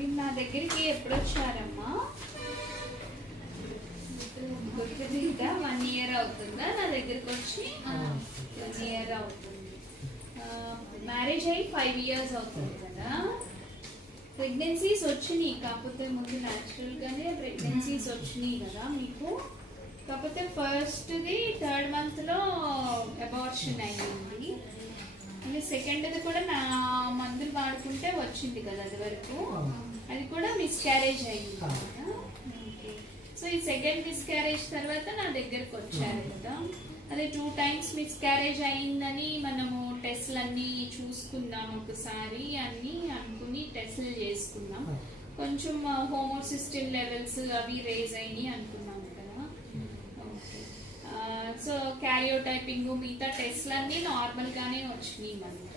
మీరు నా దగ్గరికి ఎప్పుడు వచ్చారమ్మా గుర్తుదిందా వన్ ఇయర్ అవుతుందా? నా దగ్గరికి వచ్చి వన్ ఇయర్ అవుతుంది. మ్యారేజ్ అయ్యి ఫైవ్ ఇయర్స్ అవుతుంది కదా? ప్రెగ్నెన్సీస్ వచ్చినాయి కాకపోతే ముందు న్యాచురల్ గానే ప్రెగ్నెన్సీస్ వచ్చినాయి కదా మీకు? కాకపోతే ఫస్ట్ది థర్డ్ మంత్లో అబార్షన్ అయ్యింది. మళ్ళీ సెకండ్ది కూడా నా మందులు వాడుకుంటే వచ్చింది కదా అది వరకు. అది కూడా మిస్క్యారేజ్ ఓకే. సో ఈ సెకండ్ మిస్క్యారేజ్ తర్వాత నా దగ్గరకు వచ్చారు కదా. అదే టూ టైమ్స్ మిస్క్యారేజ్ అయిందని మనము టెస్ట్లు అన్ని చూసుకుందాం ఒకసారి అన్ని అనుకుని టెస్ట్లు చేసుకున్నాం. కొంచెం హోమోసిస్టిన్ లెవెల్స్ అవి రేజ్ అయినాయి అనుకున్నాం కదా ఓకే. ఆ, సో క్యారియోటైపింగ్ మిగతా టెస్ట్లు అన్నీ నార్మల్గానే వచ్చినాయి మనకి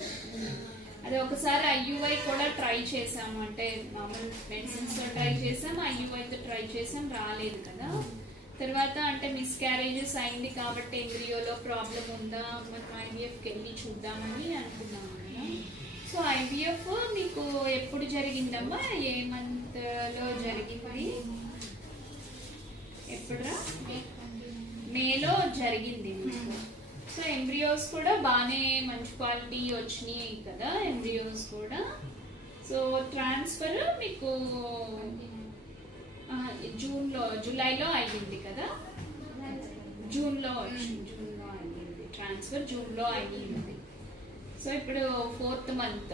అదే ఒకసారి ఐయుఐ కూడా ట్రై చేసాము అంటే మామూలు మెడిసిన్స్తో ట్రై చేసాం ఐయుఐతో ట్రై చేసాం రాలేదు కదా. తర్వాత అంటే మిస్క్యారేజెస్ అయింది కాబట్టి ఎంబ్రియోలో ప్రాబ్లం ఉందా? మనం ఐవీఎఫ్కి వెళ్ళి చూద్దామని అనుకున్నాము సో ఐవీఎఫ్ మీకు ఎప్పుడు జరిగిందమ్మా? ఏ మంత్లో జరిగింది? జరిగింది ఎప్పుడురా మేలో జరిగింది సో ఎంబ్రియోస్ కూడా బాగానే మంచి క్వాలిటీ వచ్చినాయి కదా ఎంబ్రియోస్ కూడా. సో ట్రాన్స్ఫర్ మీకు జూన్లో జూలైలో అయ్యింది కదా? జూన్లో వచ్చింది జూన్లో అయ్యింది. ట్రాన్స్ఫర్ జూన్లో అయ్యింది. సో ఇప్పుడు ఫోర్త్ మంత్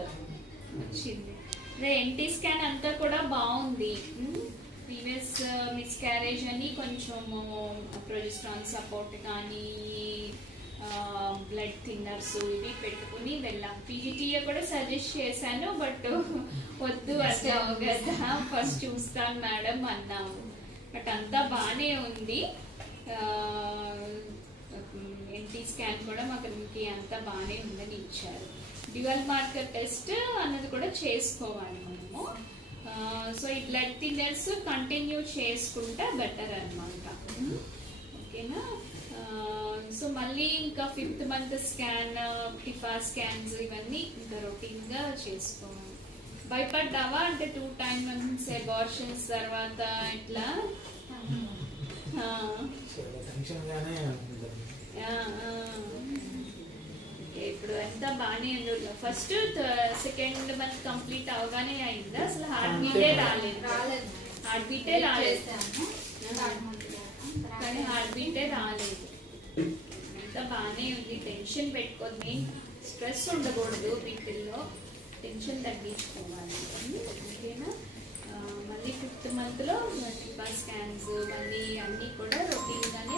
వచ్చింది. అదే ఎన్టీ స్కాన్ అంతా కూడా బాగుంది. ప్రీవియస్ మిస్ క్యారేజ్ అని కొంచెము ప్రొజెస్ట్రాన్ సపోర్ట్ కానీ బ్లడ్ థిన్నర్స్ ఇవి పెట్టుకుని వెళ్ళాం. పీజీటీ కూడా సజెస్ట్ చేశాను బట్ వద్దు అన్నావు కదా ఫస్ట్ చూస్తాను మేడం అన్నాము బట్ అంతా బాగానే ఉంది. ఎన్టీ స్కాన్ కూడా మాకు మీకు అంతా బాగానే ఉందని ఇచ్చారు. డ్యువల్ మార్కర్ టెస్ట్ అన్నది కూడా చేసుకోవాలి మనము. సో ఈ బ్లడ్ థిన్నర్స్ కంటిన్యూ చేసుకుంటే బెటర్ అనమాట ఓకేనా? సో మళ్ళీ ఇంకా fifth month scan TIFFA scans ఇవన్నీ ఇంకా రొటీన్గా చేసుకోవాలి భయపడ్డావా? అంటే టూ టైమ్ మంత్స్ అబార్షన్స్ తర్వాత ఇట్లా? టెన్షన్ ఇప్పుడు అంతా బాగానే ఉంది. ఫస్ట్ సెకండ్ మంత్ కంప్లీట్ అవగానే అయిందా? అసలు హార్ట్ బీటే రాలేదు. హార్ట్ బీటే రాలేదు. కానీ హార్ట్ బీటే రాలేదు. అంతా బాగానే ఉంది. టెన్షన్ పెట్టుకొని స్ట్రెస్ ఉండకూడదు వీటిల్లో. టెన్షన్ తగ్గించుకోవాలి. ఓకేనా? మళ్ళీ ఫిఫ్త్ మంత్లో టిపా స్కాన్స్ మళ్ళీ అన్నీ కూడా రొటీన్గానే